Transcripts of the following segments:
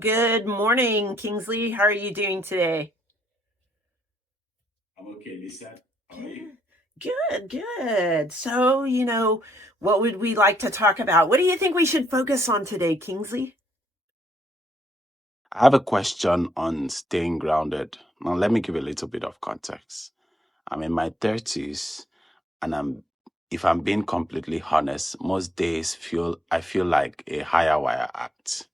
Good morning, Kingsley. How are you doing today? I'm okay, Lisa. How are you? Good, good. So, what would we like to talk about? What do you think we should focus on today, Kingsley? I have a question on staying grounded. Now, let me give a little bit of context. I'm in my 30s, and if I'm being completely honest, most days I feel like a higher wire act.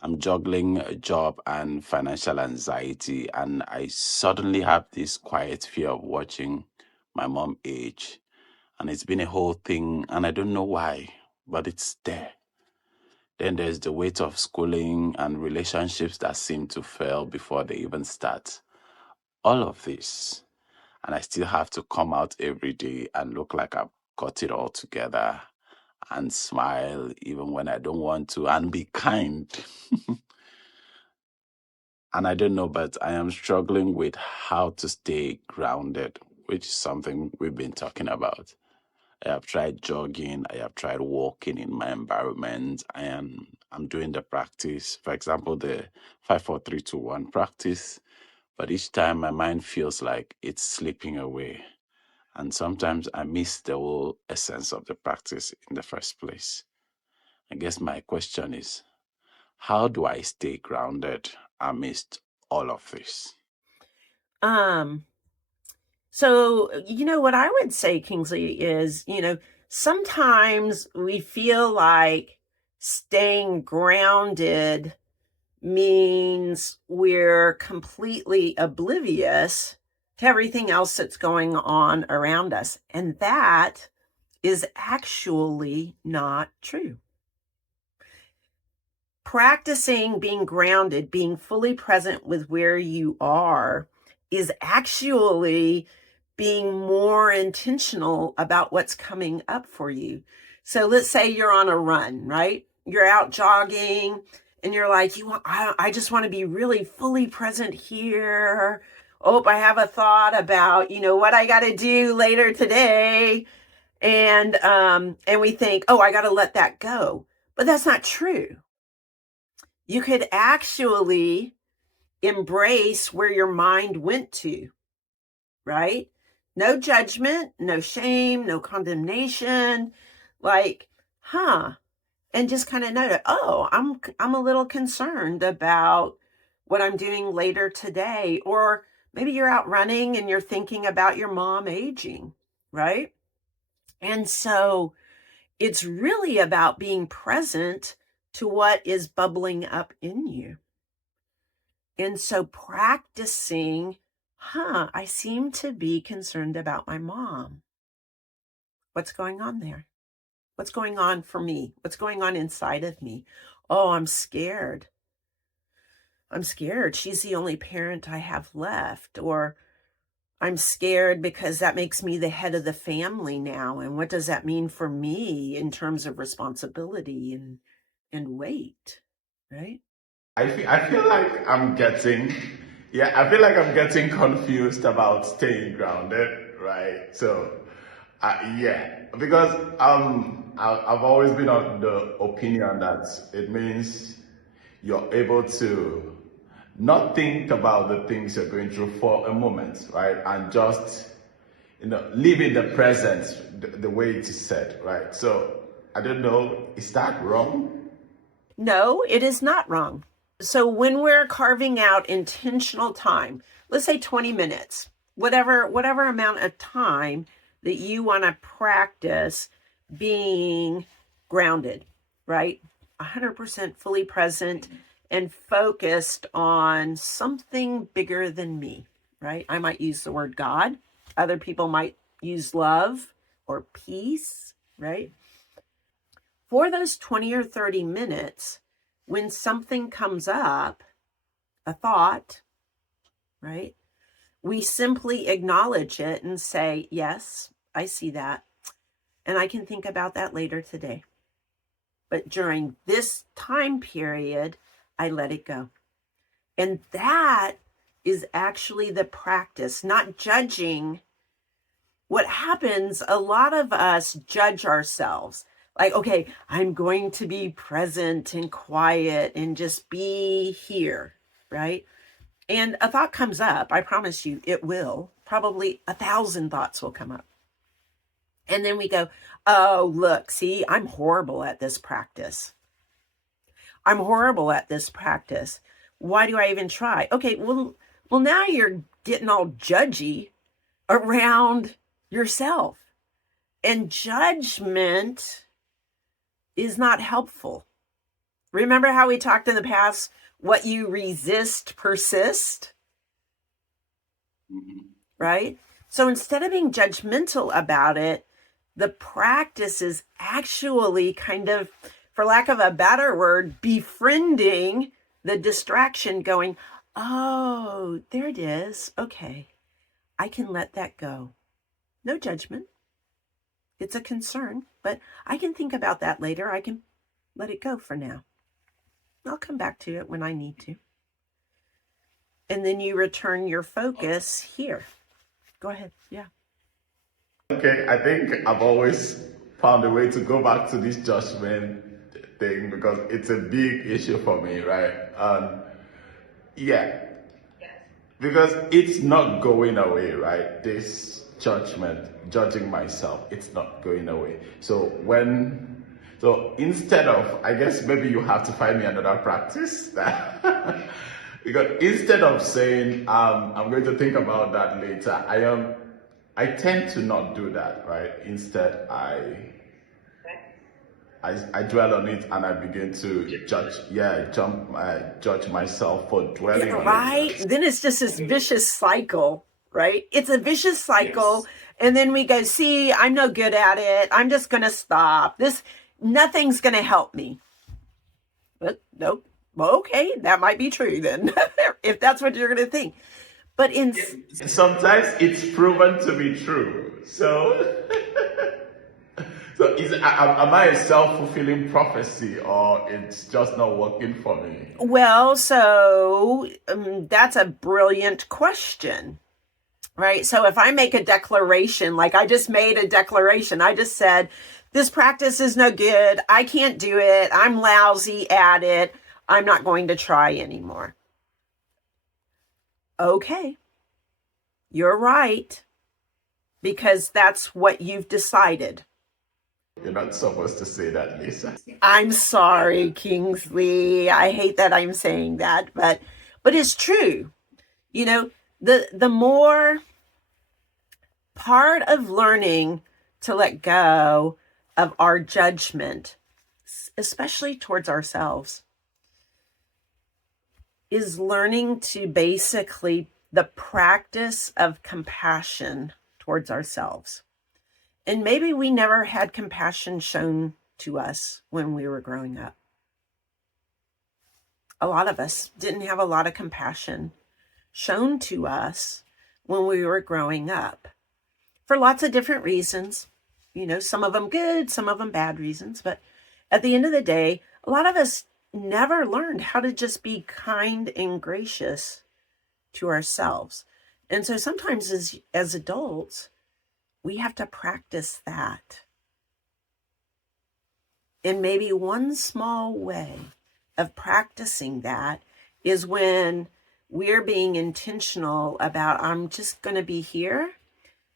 I'm juggling a job and financial anxiety, and I suddenly have this quiet fear of watching my mom age. And it's been a whole thing, and I don't know why, but it's there. Then there's the weight of schooling and relationships that seem to fail before they even start. All of this. And I still have to come out every day and look like I've got it all together and smile even when I don't want to and be kind. And I don't know, but I am struggling with how to stay grounded, which is something we've been talking about. I have tried jogging, I have tried walking in my environment, and I'm doing the practice. For example, the 5 4 3 2 1 practice. But each time my mind feels like it's slipping away. And sometimes I miss the whole essence of the practice in the first place. I guess my question is, how do I stay grounded amidst all of this? Um, so what I would say, Kingsley, is, sometimes we feel like staying grounded means we're completely oblivious to everything else that's going on around us. And that is actually not true. Practicing being grounded, being fully present with where you are, is actually being more intentional about what's coming up for you. So let's say you're on a run, right? You're out jogging and you're like, I just want to be really fully present here. Oh, I have a thought about, what I got to do later today. And we think, oh, I got to let that go. But that's not true. You could actually embrace where your mind went to, right? No judgment, no shame, no condemnation. Like, huh. And just kind of note, oh, I'm a little concerned about what I'm doing later today. Or maybe you're out running and you're thinking about your mom aging, right? And so it's really about being present to what is bubbling up in you. And so practicing, I seem to be concerned about my mom. What's going on there? What's going on for me? What's going on inside of me? Oh, I'm scared. I'm scared. She's the only parent I have left. Or I'm scared because that makes me the head of the family now. And what does that mean for me in terms of responsibility and weight? Right? I feel like I feel like I'm getting confused about staying grounded, right? So, yeah, because I've always been of the opinion that it means you're able to not think about the things you're going through for a moment, right? And just, live in the present the way it is said, right? So, I don't know, is that wrong? No, it is not wrong. So when we're carving out intentional time, let's say 20 minutes, whatever amount of time that you want to practice being grounded, right? 100% fully present and focused on something bigger than me, right? I might use the word God. Other people might use love or peace, right? For those 20 or 30 minutes, when something comes up, a thought, right? We simply acknowledge it and say, yes, I see that. And I can think about that later today. But during this time period, I let it go. And that is actually the practice, not judging. What happens, a lot of us judge ourselves. Like, okay, I'm going to be present and quiet and just be here, right? And a thought comes up. I promise you it will. Probably 1,000 thoughts will come up. And then we go, oh, look, see, I'm horrible at this practice. I'm horrible at this practice. Why do I even try? Okay, well, now you're getting all judgy around yourself. And judgment is not helpful. Remember how we talked in the past, what you resist persists, right? So instead of being judgmental about it, the practice is actually kind of, for lack of a better word, befriending the distraction, going, oh, there it is. Okay, I can let that go. No judgment. It's a concern, but I can think about that later. I can let it go for now. I'll come back to it when I need to. And then you return your focus here. Go ahead. Yeah. Okay, I think I've always found a way to go back to this judgment thing because it's a big issue for me, right? Yeah, because it's not going away, right? This judgment, judging myself, it's not going away. So instead of, I guess maybe you have to find me another practice that, because instead of saying, I'm going to think about that later, I tend to not do that, right? Instead, I dwell on it and I begin to judge myself for dwelling on Right? it. Then it's just this vicious cycle, right? It's a vicious cycle. Yes. And then we go, see, I'm no good at it. I'm just going to stop. Nothing's going to help me. But nope. Well, okay, that might be true then, if that's what you're going to think. But Sometimes it's proven to be true. So, am I a self-fulfilling prophecy or it's just not working for me? well, so that's a brilliant question, right? So if I make a declaration, like I just made a declaration, I just said, this practice is no good. I can't do it. I'm lousy at it. I'm not going to try anymore. Okay, you're right, because that's what you've decided. You're not supposed to say that, Lisa. I'm sorry, Kingsley. I hate that I'm saying that, but it's true. You know, the more part of learning to let go of our judgment, especially towards ourselves, is learning to basically the practice of compassion towards ourselves. And maybe we never had compassion shown to us when we were growing up. A lot of us didn't have a lot of compassion shown to us when we were growing up for lots of different reasons. You know, some of them good, some of them bad reasons. But at the end of the day, a lot of us never learned how to just be kind and gracious to ourselves. And so sometimes as adults, we have to practice that. And maybe one small way of practicing that is when we're being intentional about, I'm just going to be here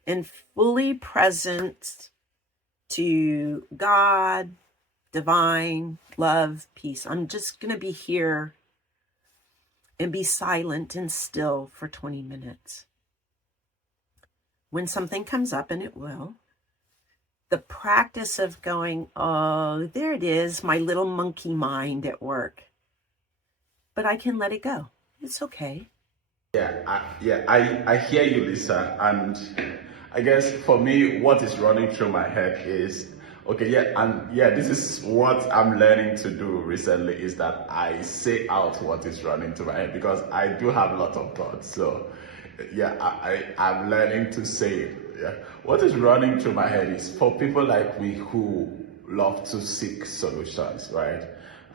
and fully present to God, divine, love, peace. I'm just going to be here and be silent and still for 20 minutes. When something comes up, and it will, the practice of going, oh, there it is, my little monkey mind at work. But I can let it go. It's okay. I hear you, Lisa, and I guess for me, what is running through my head is, okay, this is what I'm learning to do recently, is that I say out what is running through my head, because I do have a lot of thoughts. So, I'm learning to say it. Yeah, what is running through my head is for people like me who love to seek solutions, right?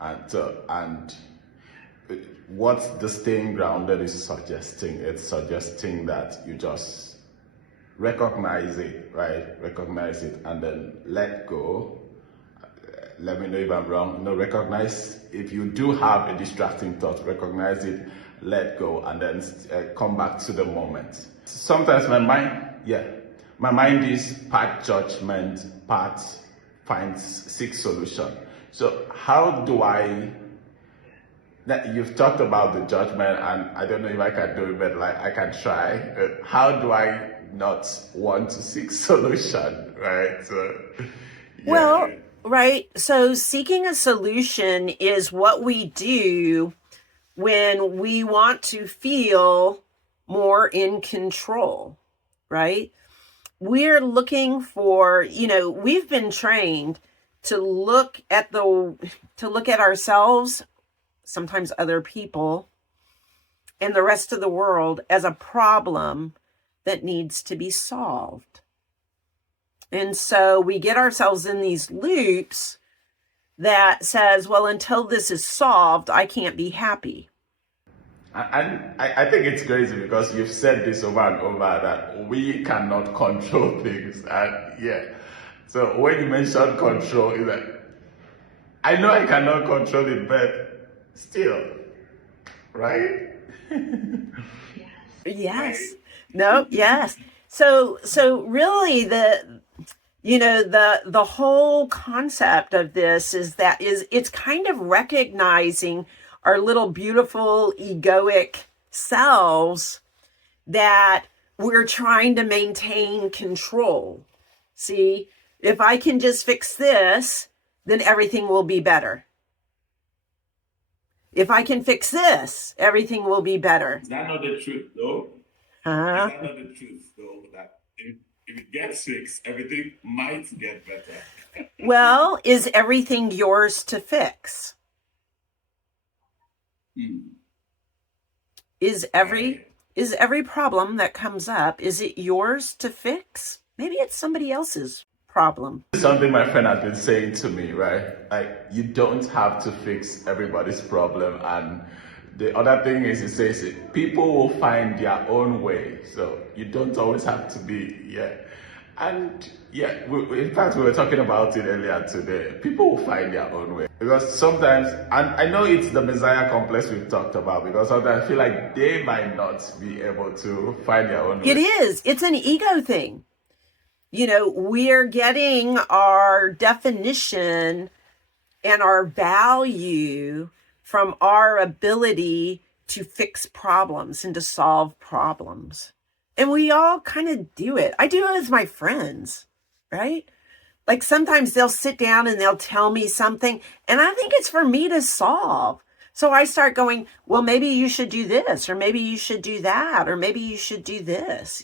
And what the staying grounded is suggesting, it's suggesting that you just recognize it, right? Recognize it and then let go. let me know if I'm wrong. No, recognize if you do have a distracting thought, recognize it, let go, and then come back to the moment. Sometimes my mind is part judgment, part seek solution. So how do I? That you've talked about the judgment, and I don't know if I can do it, but like I can try. How do I not want to seek solution, right? So, Well, right. So seeking a solution is what we do when we want to feel more in control, right? We're looking for, we've been trained to look at ourselves, sometimes other people, and the rest of the world as a problem that needs to be solved. And so we get ourselves in these loops that says, well, until this is solved, I can't be happy. And I think it's crazy because you've said this over and over that we cannot control things. And so when you mention control, it's like, I know I cannot control it, but still, right? Yes. No, yes. So really the whole concept of this is it's kind of recognizing our little beautiful egoic selves that we're trying to maintain control. See, if I can just fix this, then everything will be better. If I can fix this, everything will be better. Is that not the truth, though? Uh-huh. Is that not the truth, though? That if it gets fixed, everything might get better. Well, is everything yours to fix? Is every problem that comes up, is it yours to fix? Maybe it's somebody else's problem. Something my friend has been saying to me, right? Like, you don't have to fix everybody's problem. And the other thing is, he says, people will find their own way. So you don't always have to be, And in fact, we were talking about it earlier today. People will find their own way. Because sometimes, and I know it's the Messiah complex we've talked about, because sometimes I feel like they might not be able to find their own way. It is. It's an ego thing. We're getting our definition and our value from our ability to fix problems and to solve problems. And we all kind of do it. I do it with my friends, right? Like sometimes they'll sit down and they'll tell me something, and I think it's for me to solve. So I start going, well, maybe you should do this, or maybe you should do that, or maybe you should do this,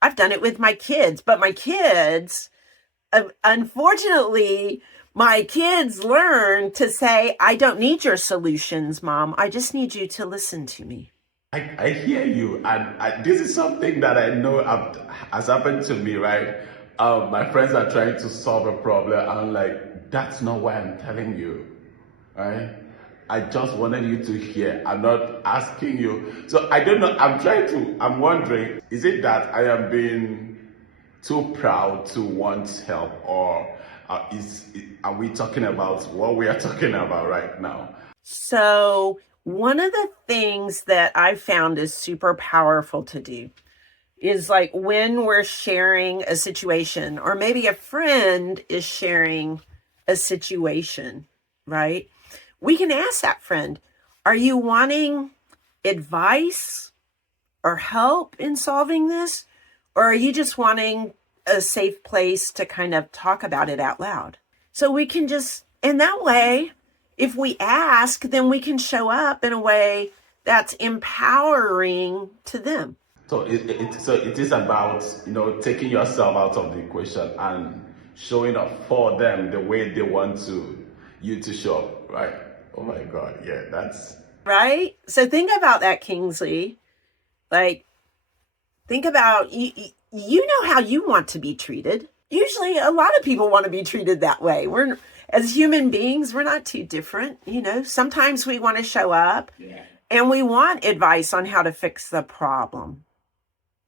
I've done it with my kids, but my kids, unfortunately, my kids learn to say, I don't need your solutions, Mom. I just need you to listen to me. I hear you, and this is something that I know has happened to me, right? My friends are trying to solve a problem, and I'm like, that's not why I'm telling you, right? I just wanted you to hear. I'm not asking you. So I don't know. I'm wondering, is it that I am being too proud to want help, or are we talking about what we are talking about right now? So one of the things that I found is super powerful to do is like when we're sharing a situation, or maybe a friend is sharing a situation, right? We can ask that friend, are you wanting advice or help in solving this? Or are you just wanting a safe place to kind of talk about it out loud? So we can just, in that way, if we ask, then we can show up in a way that's empowering to them. So it is about, taking yourself out of the equation and showing up for them the way they want you to show up, right? Oh my God, that's... Right? So think about that, Kingsley. Like, think about, you know how you want to be treated. Usually a lot of people want to be treated that way. As human beings, we're not too different. Sometimes we want to show up and we want advice on how to fix the problem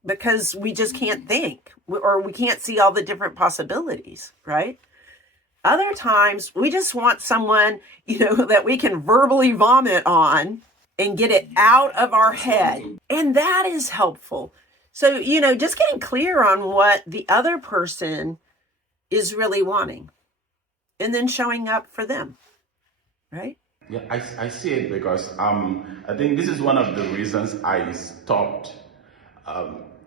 because we just can't think, or we can't see all the different possibilities, right? Other times we just want someone, that we can verbally vomit on and get it out of our head. And that is helpful. So, just getting clear on what the other person is really wanting and then showing up for them, right? Yeah, I see it because I think this is one of the reasons I stopped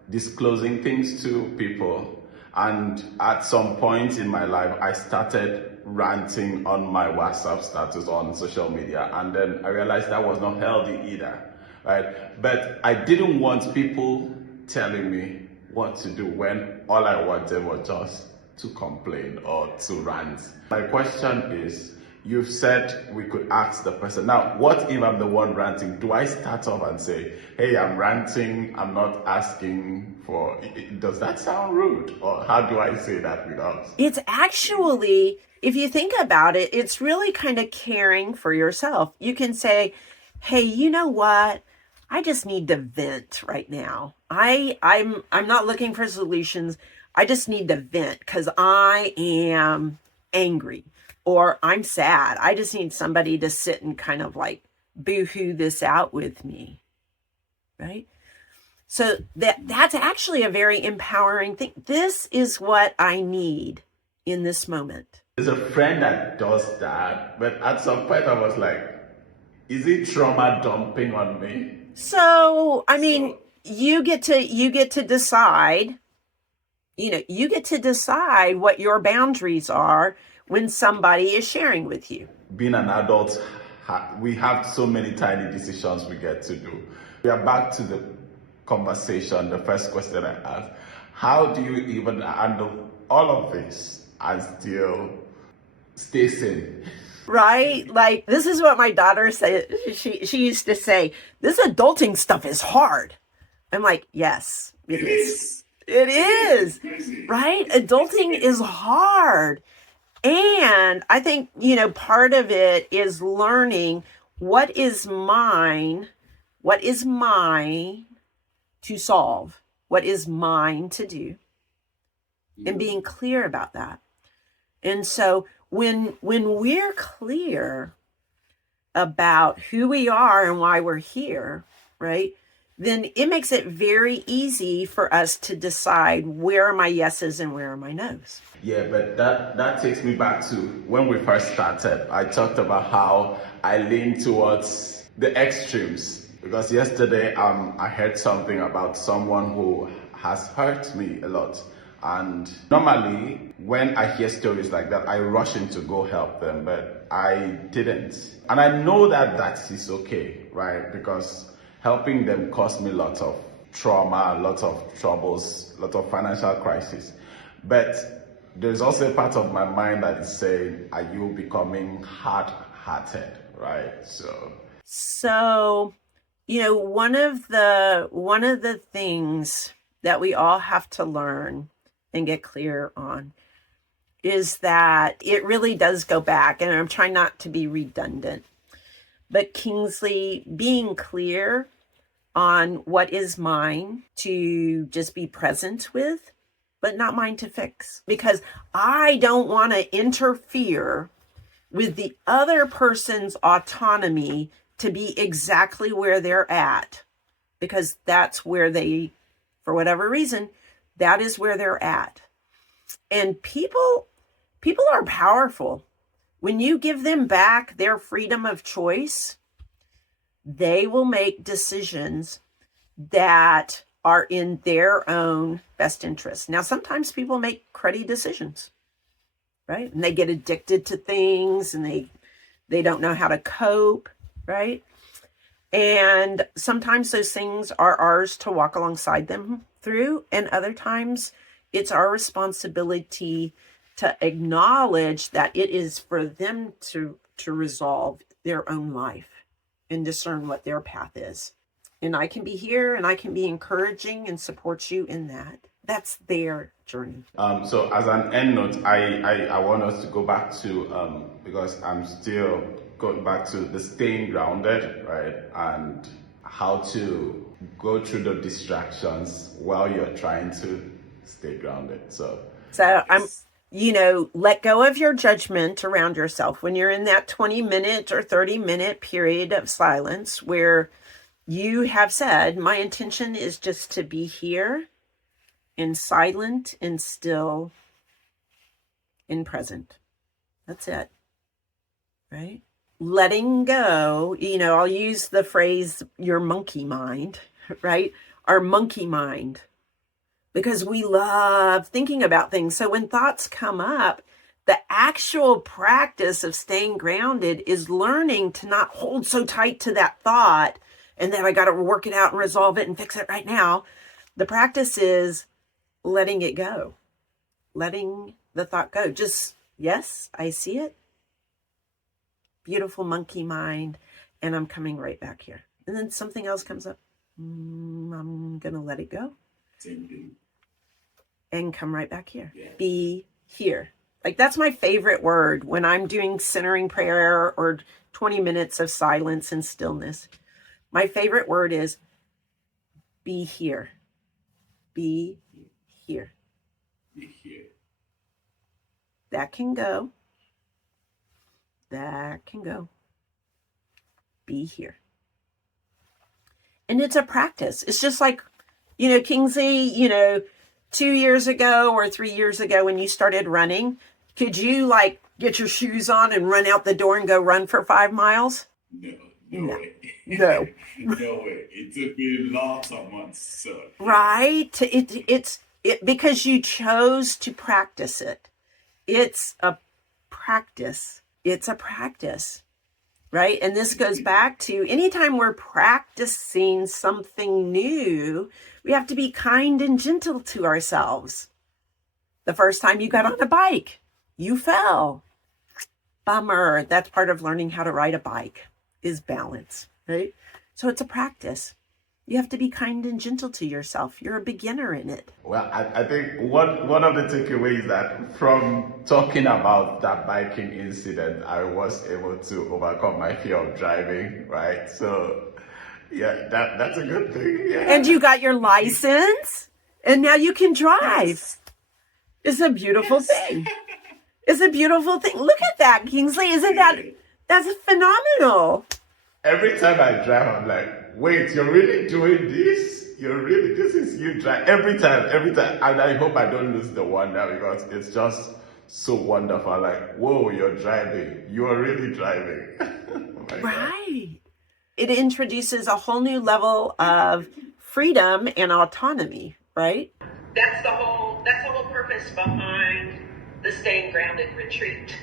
disclosing things to people. And at some point in my life, I started ranting on my WhatsApp status on social media. And then I realized that was not healthy either, right? But I didn't want people telling me what to do when all I wanted was just to complain or to rant. My question is, you've said we could ask the person. Now, what if I'm the one ranting? Do I start off and say, hey, I'm ranting, I'm not asking for... Does that sound rude? Or how do I say that without... It's actually, if you think about it, it's really kind of caring for yourself. You can say, hey, you know what? I just need to vent right now. I'm not looking for solutions. I just need to vent because I am angry or I'm sad. I just need somebody to sit and kind of like boo-hoo this out with me, right? So that's actually a very empowering thing. This is what I need in this moment. There's a friend that does that, but at some point I was like, is it trauma dumping on me? So, I mean, you get to decide, you get to decide what your boundaries are when somebody is sharing with you. Being an adult, we have so many tiny decisions we get to do. We are back to the conversation, the first question I asked. How do you even handle all of this and still stay sane? Right? Like, this is what my daughter said. She used to say, this adulting stuff is hard. I'm like, yes, it is. It is. Right? Adulting is hard. And I think, part of it is learning what is mine to solve, what is mine to do, and being clear about that. And so when we're clear about who we are and why we're here, right, then it makes it very easy for us to decide where are my yeses and where are my nos. Yeah, but that takes me back to when we first started. I talked about how I lean towards the extremes. Because yesterday I heard something about someone who has hurt me a lot. And normally, when I hear stories like that, I rush in to go help them, but I didn't. And I know that is okay, right? Because helping them caused me lots of trauma, lots of troubles, lots of financial crisis. But there's also a part of my mind that is saying, are you becoming hard-hearted, right? So, one of the things that we all have to learn and get clear on is that it really does go back, and I'm trying not to be redundant, but Kingsley, being clear on what is mine to just be present with, but not mine to fix, because I don't want to interfere with the other person's autonomy to be exactly where they're at, because that's where they, for whatever reason, that is where they're at. And people are powerful. When you give them back their freedom of choice, they will make decisions that are in their own best interest. Now, sometimes people make cruddy decisions, right? And they get addicted to things and they don't know how to cope, right? And sometimes those things are ours to walk alongside them through, and other times it's our responsibility to acknowledge that it is for them to resolve their own life and discern what their path is. And I can be here and I can be encouraging and support you in that. That's their journey. So as an end note, I want us to go back to, because I'm still going back to the staying grounded, right? And how to go through the distractions while you're trying to stay grounded. So let go of your judgment around yourself when you're in that 20-minute or 30-minute period of silence where you have said, my intention is just to be here and silent and still and present. That's it. Right? Letting go, I'll use the phrase, your monkey mind, right? Our monkey mind, because we love thinking about things. So when thoughts come up, the actual practice of staying grounded is learning to not hold so tight to that thought and then I got to work it out and resolve it and fix it right now. The practice is letting it go, letting the thought go. Just, yes, I see it. Beautiful monkey mind. And I'm coming right back here. And then something else comes up. I'm going to let it go. And come right back here. Yeah. Be here. Like, that's my favorite word when I'm doing centering prayer or 20 minutes of silence and stillness. My favorite word is be here. Be here. Be here. That can go. That can go. Be here. And it's a practice. It's just like, Kingsley, 2 years ago or 3 years ago when you started running, could you get your shoes on and run out the door and go run for 5 miles? No way. No. No way. It took me lots of months. So. Right? It's because you chose to practice it. It's a practice. It's a practice. Right? And this goes back to anytime we're practicing something new, we have to be kind and gentle to ourselves. The first time you got on a bike, you fell. Bummer. That's part of learning how to ride a bike, is balance, right? So it's a practice. You have to be kind and gentle to yourself. You're a beginner in it. Well, I think one of the takeaways that from talking about that biking incident, I was able to overcome my fear of driving, right? So, yeah, that's a good thing. Yeah. And you got your license, and now you can drive. Yes. It's a beautiful thing. It's a beautiful thing. Look at that, Kingsley. That's phenomenal. Every time I drive, I'm like, wait, you're really doing this? This is you drive. Every time. And I hope I don't lose the wonder because it's just so wonderful. Like, whoa, you're driving. You are really driving. Oh Right. It introduces a whole new level of freedom and autonomy, right? That's the whole purpose behind the Staying Grounded retreat,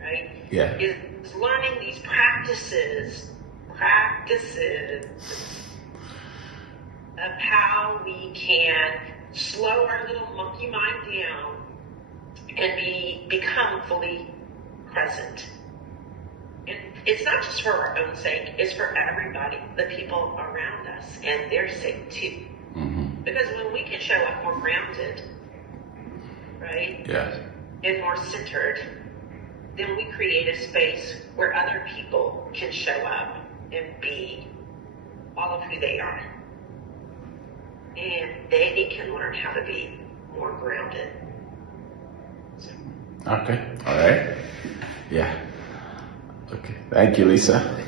right? Yeah. Is learning these practices of how we can slow our little monkey mind down and become fully present. And it's not just for our own sake, it's for everybody, the people around us, and their sake too. Mm-hmm. Because when we can show up more grounded, right? Yeah. And more centered, then we create a space where other people can show up and be all of who they are. And they can learn how to be more grounded. So. Okay. All right. Yeah. Okay. Thank you, Lisa.